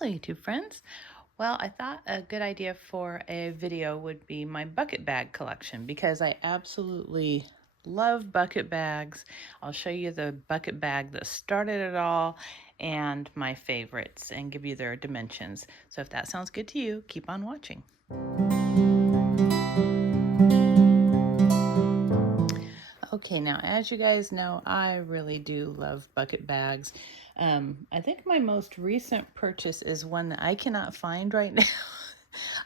Hello, YouTube friends. Well, I thought a good idea for a video would be my bucket bag collection because I absolutely love bucket bags. I'll show you the bucket bag that started it all and my favorites and give you their dimensions. So if that sounds good to you, keep on watching. Okay, now as you guys know, I really do love bucket bags. I think my most recent purchase is one that I cannot find right now.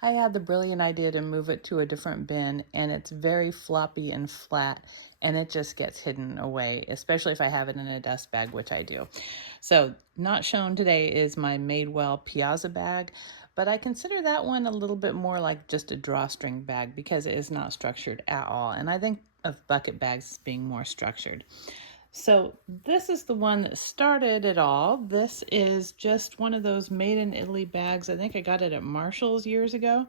I had the brilliant idea to move it to a different bin, and it's very floppy and flat, and it just gets hidden away, especially if I have it in a dust bag, which I do. So not shown today is my Madewell Piazza bag, but I consider that one a little bit more like just a drawstring bag because it is not structured at all. And I think of bucket bags as being more structured. So this is the one that started it all. This is just one of those made in Italy bags. I think I got it at Marshall's years ago,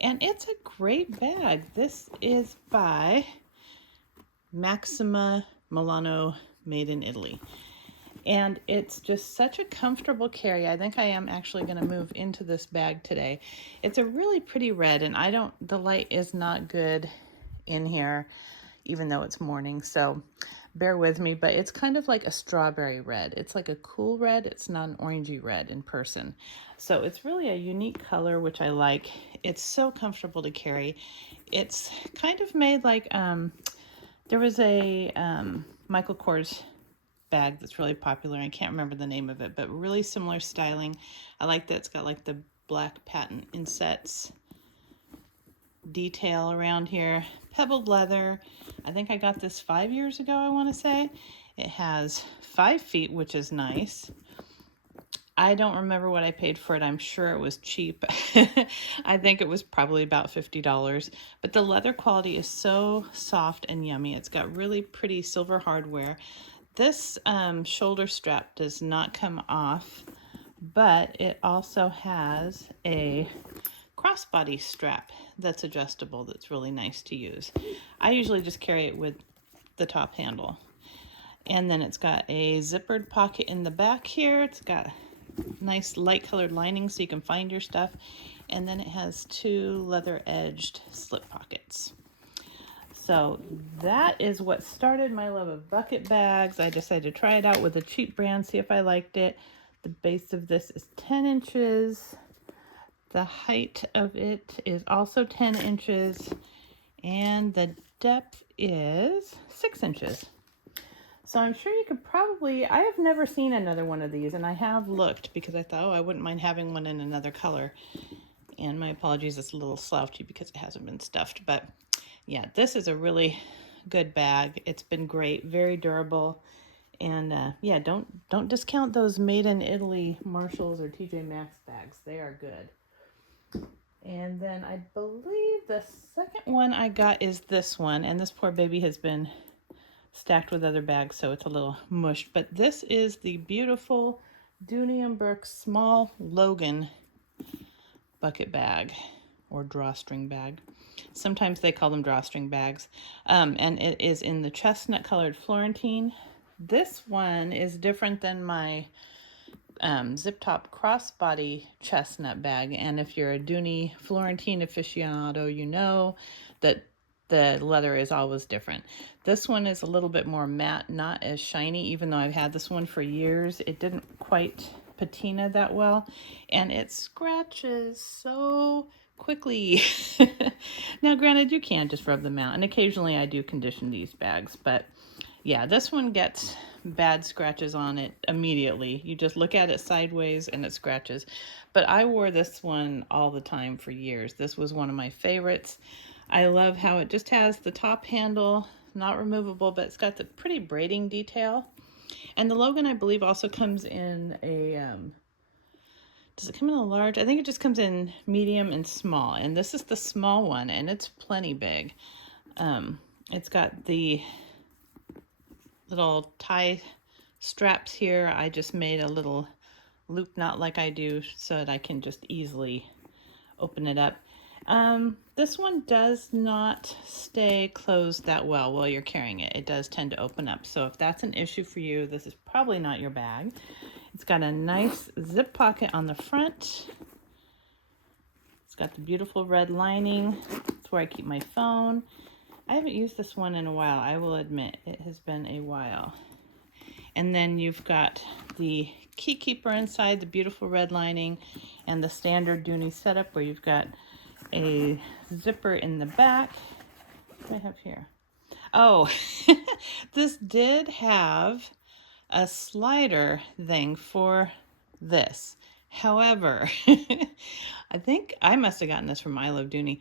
and it's a great bag. This is by Maxima Milano, made in Italy. And it's just such a comfortable carry. I think I am actually going to move into this bag today. It's a really pretty red, and the light is not good in here, even though it's morning, so bear with me, but it's kind of like a strawberry red. It's like a cool red. It's not an orangey red in person. So it's really a unique color, which I like. It's so comfortable to carry. It's kind of made like, there was a Michael Kors bag that's really popular. I can't remember the name of it, but really similar styling. I like that it's got like the black patent insets detail around here. Pebbled leather. I think I got this 5 years ago, I want to say. It has 5 feet, which is nice. I don't remember what I paid for it. I'm sure it was cheap. I think it was probably about $50, but the leather quality is so soft and yummy. It's got really pretty silver hardware. This shoulder strap does not come off, but it also has a crossbody strap that's adjustable that's really nice to use. I usually just carry it with the top handle. And then it's got a zippered pocket in the back here. It's got nice light colored lining so you can find your stuff. And then it has 2 leather edged slip pockets. So that is what started my love of bucket bags. I decided to try it out with a cheap brand, see if I liked it. The base of this is 10 inches. The height of it is also 10 inches, and the depth is 6 inches. So I'm sure you could probably, I have never seen another one of these, and I have looked because I thought, oh, I wouldn't mind having one in another color. And my apologies, it's a little slouchy because it hasn't been stuffed. But yeah, this is a really good bag. It's been great, very durable. And yeah, don't discount those made in Italy Marshalls or TJ Maxx bags. They are good. And then I believe the second one I got is this one. And this poor baby has been stacked with other bags, so it's a little mushed. But this is the beautiful Dooney & Bourke small Logan bucket bag or drawstring bag. Sometimes they call them drawstring bags. And it is in the chestnut colored Florentine. This one is different than my zip top crossbody chestnut bag, and if you're a Dooney Florentine aficionado, you know that the leather is always different. This one is a little bit more matte, not as shiny, even though I've had this one for years. It didn't quite patina that well, and it scratches so quickly. Now granted, you can just rub them out, and occasionally I do condition these bags, but yeah, this one gets bad scratches on it immediately. You just look at it sideways and it scratches. But I wore this one all the time for years. This was one of my favorites. I love how it just has the top handle, not removable, but it's got the pretty braiding detail. And the Logan, I believe, also comes in a, does it come in a large? I think it just comes in medium and small. And this is the small one, and it's plenty big. It's got the little tie straps here. I just made a little loop knot like I do so that I can just easily open it up. This one does not stay closed that well while you're carrying it. It does tend to open up. So if that's an issue for you, this is probably not your bag. It's got a nice zip pocket on the front. It's got the beautiful red lining. It's where I keep my phone. I haven't used this one in a while, I will admit. It has been a while. And then you've got the key keeper inside, the beautiful red lining, and the standard Dooney setup where you've got a zipper in the back. What do I have here? Oh, this did have a slider thing for this. However, I think I must have gotten this from I Love Dooney.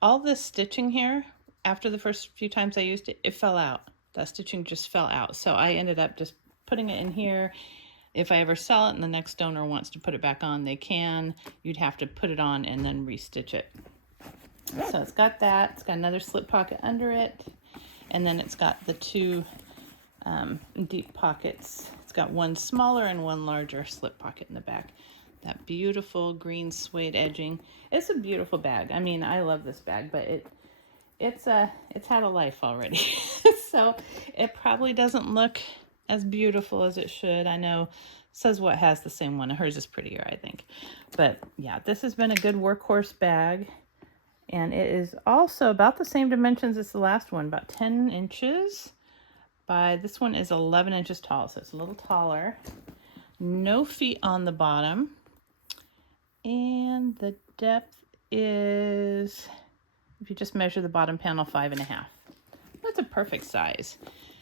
All this stitching here, after the first few times I used it, it fell out. That stitching just fell out. So I ended up just putting it in here. If I ever sell it and the next donor wants to put it back on, they can. You'd have to put it on and then restitch it. So it's got that. It's got another slip pocket under it. And then it's got the two deep pockets. It's got one smaller and one larger slip pocket in the back. That beautiful green suede edging. It's a beautiful bag. I mean, I love this bag, but it's had a life already. So it probably doesn't look as beautiful as it should. I know Says What has the same one. Hers is prettier, I think. But yeah, this has been a good workhorse bag. And it is also about the same dimensions as the last one, about 10 inches by, this one is 11 inches tall, so it's a little taller. No feet on the bottom. And the depth is, if you just measure the bottom panel, 5.5. That's a perfect size.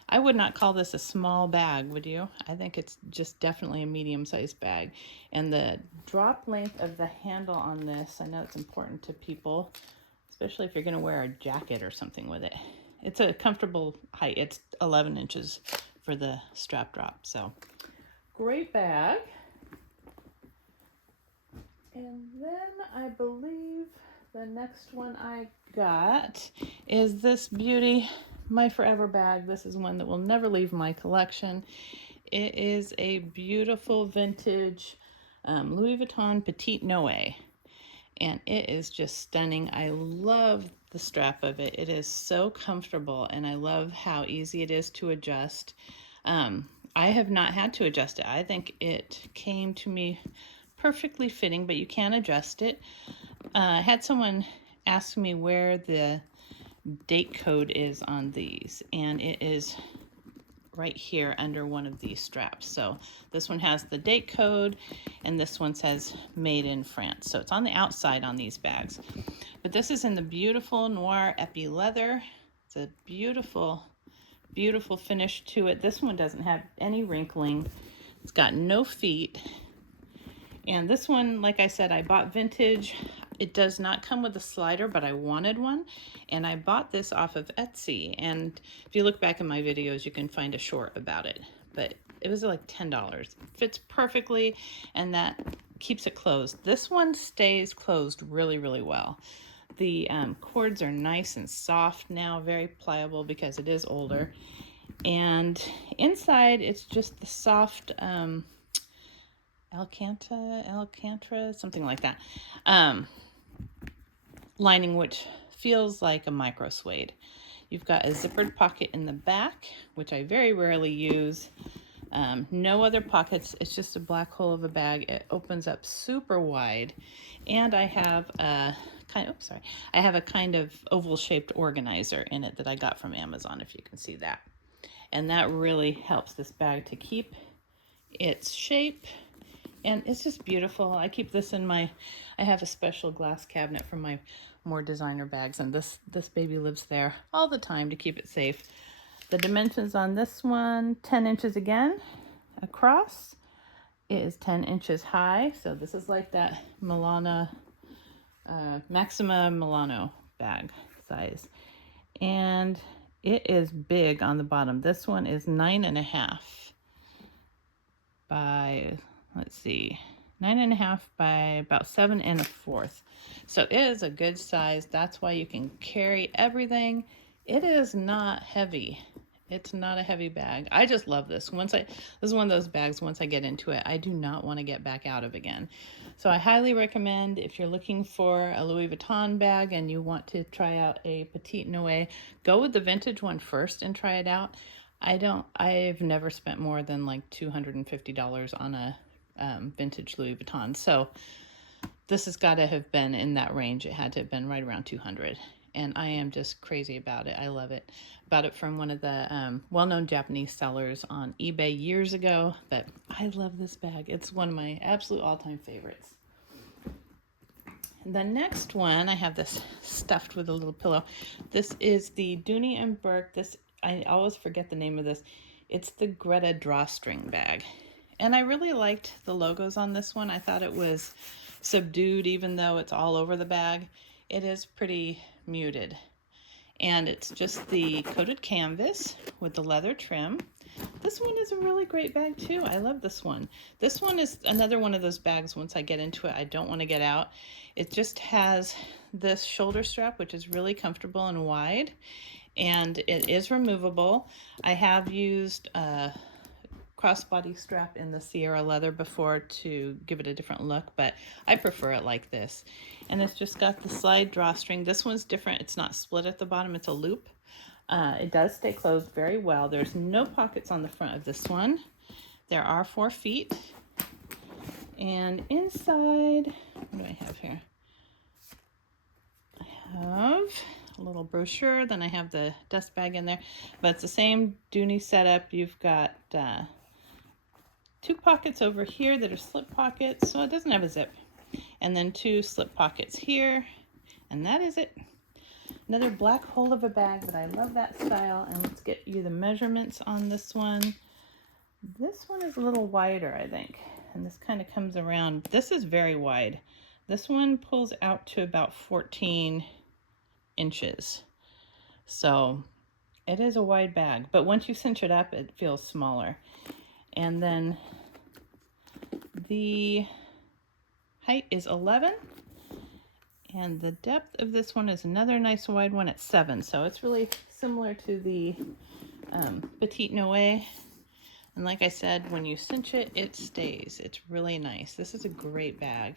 I would not call this a small bag, would you? I think it's just definitely a medium-sized bag. And the drop length of the handle on this, I know it's important to people, especially if you're going to wear a jacket or something with it. It's a comfortable height. It's 11 inches for the strap drop. So, great bag. And then I believe the next one I got is this beauty, my forever bag. This is one that will never leave my collection. It is a beautiful vintage Louis Vuitton Petite Noe. And it is just stunning. I love the strap of it. It is so comfortable, and I love how easy it is to adjust. I have not had to adjust it. I think it came to me perfectly fitting, but you can adjust it. I had someone ask me where the date code is on these, and it is right here under one of these straps. So this one has the date code, and this one says made in France. So it's on the outside on these bags. But this is in the beautiful noir epi leather. It's a beautiful, beautiful finish to it. This one doesn't have any wrinkling. It's got no feet. And this one, like I said, I bought vintage. It does not come with a slider, but I wanted one. And I bought this off of Etsy. And if you look back in my videos, you can find a short about it. But it was like $10. It fits perfectly, and that keeps it closed. This one stays closed really, really well. The cords are nice and soft now, very pliable because it is older. And inside, it's just the soft Alcantara, something like that. Lining, which feels like a micro suede. You've got a zippered pocket in the back, which I very rarely use. No other pockets. It's just a black hole of a bag. It opens up super wide, and I have a kind of oval-shaped organizer in it that I got from Amazon, if you can see that. And that really helps this bag to keep its shape. And it's just beautiful. I keep this in I have a special glass cabinet for my more designer bags, and this baby lives there all the time to keep it safe. The dimensions on this one, 10 inches again across. It is 10 inches high. So this is like that Maxima Milano bag size. And it is big on the bottom. This one is 9.5 by, let's see, 9.5 by about 7 1/4. So it is a good size. That's why you can carry everything. It is not heavy. It's not a heavy bag. I just love this. This is one of those bags, once I get into it, I do not want to get back out of again. So I highly recommend, if you're looking for a Louis Vuitton bag and you want to try out a Petite Noe, go with the vintage one first and try it out. I've never spent more than like $250 on a vintage Louis Vuitton. So this has got to have been in that range. It had to have been right around 200. And I am just crazy about it. I love it. Bought it from one of the well-known Japanese sellers on eBay years ago. But I love this bag. It's one of my absolute all-time favorites. The next one, I have this stuffed with a little pillow. This is the Dooney and Bourke. I always forget the name of this. It's the Greta Drawstring bag. And I really liked the logos on this one. I thought it was subdued, even though it's all over the bag. It is pretty muted. And it's just the coated canvas with the leather trim. This one is a really great bag too. I love this one. This one is another one of those bags, once I get into it, I don't want to get out. It just has this shoulder strap, which is really comfortable and wide. And it is removable. I have used a crossbody strap in the Sierra leather before to give it a different look, but I prefer it like this. And it's just got the slide drawstring. This one's different. It's not split at the bottom, it's a loop. It does stay closed very well. There's no pockets on the front of this one. There are 4 feet. And inside, what do I have here? I have a little brochure, then I have the dust bag in there, but it's the same Dooney setup. You've got 2 pockets over here that are slip pockets, so it doesn't have a zip, and then 2 slip pockets here, and that is it. Another black hole of a bag, but I love that style. And let's get you the measurements on this one. This one is a little wider, I think, and this kind of comes around. This is very wide. This one pulls out to about 14 inches. So it is a wide bag, but once you cinch it up, it feels smaller. And then the height is 11, and the depth of this one is another nice wide one at 7. So it's really similar to the Petite Noe. And like I said, when you cinch it, it stays. It's really nice. This is a great bag.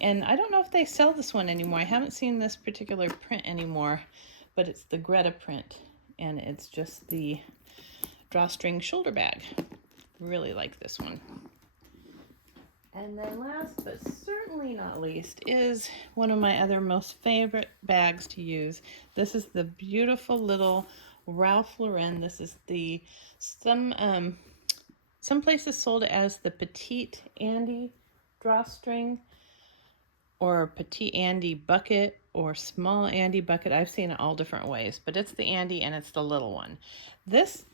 And I don't know if they sell this one anymore. I haven't seen this particular print anymore, but it's the Greta print, and it's just the drawstring shoulder bag. Really like this one. And then last but certainly not least is one of my other most favorite bags to use. This is the beautiful little Ralph Lauren. This is the some places sold it as the Petite Andy drawstring, or Petite Andy bucket, or small Andy bucket. I've seen it all different ways, but it's the Andy and it's the little one. This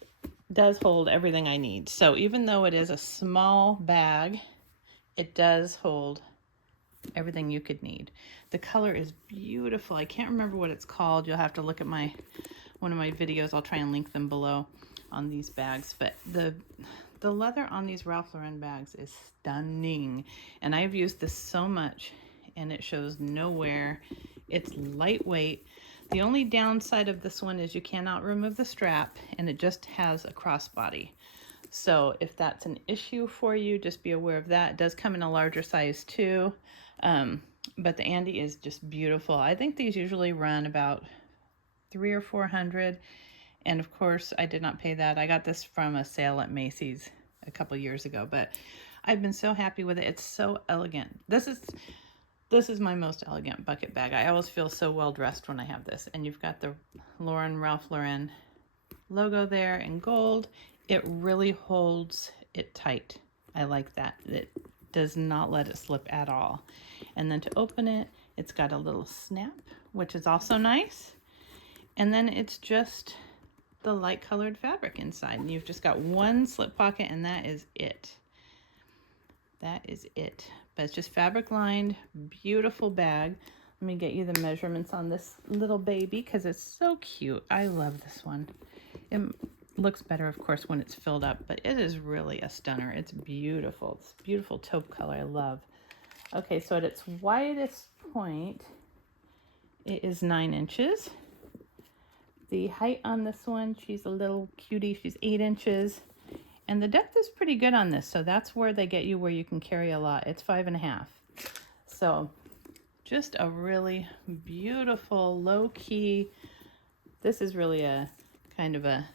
does hold everything I need. So even though it is a small bag, it does hold everything you could need. The color is beautiful. I can't remember what it's called. You'll have to look at one of my videos. I'll try and link them below on these bags. But the leather on these Ralph Lauren bags is stunning. And I've used this so much, and it shows no wear. It's lightweight. The only downside of this one is you cannot remove the strap, and it just has a crossbody. So if that's an issue for you, just be aware of that. It does come in a larger size too, but the Andy is just beautiful. I think these usually run about $300 or $400, and of course I did not pay that. I got this from a sale at Macy's a couple years ago, but I've been so happy with it. It's so elegant. This is my most elegant bucket bag. I always feel so well dressed when I have this. And you've got the Ralph Lauren logo there in gold. It really holds it tight. I like that. It does not let it slip at all. And then to open it, it's got a little snap, which is also nice. And then it's just the light colored fabric inside. And you've just got one slip pocket, and that is it. That is it. But it's just fabric lined, beautiful bag. Let me get you the measurements on this little baby because it's so cute. I love this one. It looks better, of course, when it's filled up, but it is really a stunner. It's beautiful. It's beautiful taupe color. I love. Okay, so at its widest point, it is 9 inches. The height on this one, she's a little cutie. She's 8 inches. And the depth is pretty good on this, so that's where they get you where you can carry a lot. It's 5.5. So just a really beautiful, low-key, this is really a kind of a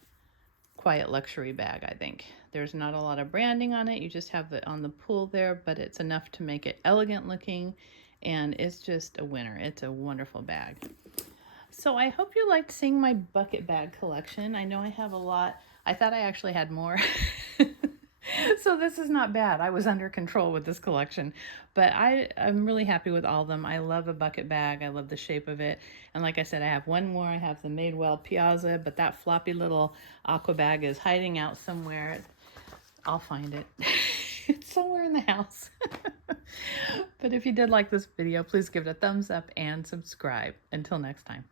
quiet luxury bag, I think. There's not a lot of branding on it. You just have it on the pull there, but it's enough to make it elegant looking, and it's just a winner. It's a wonderful bag. So I hope you liked seeing my bucket bag collection. I know I have a lot. I thought I actually had more. So this is not bad. I was under control with this collection, but I'm really happy with all of them. I love a bucket bag. I love the shape of it. And like I said, I have one more. I have the Madewell Piazza, but that floppy little aqua bag is hiding out somewhere. I'll find it. It's somewhere in the house. But if you did like this video, please give it a thumbs up and subscribe. Until next time.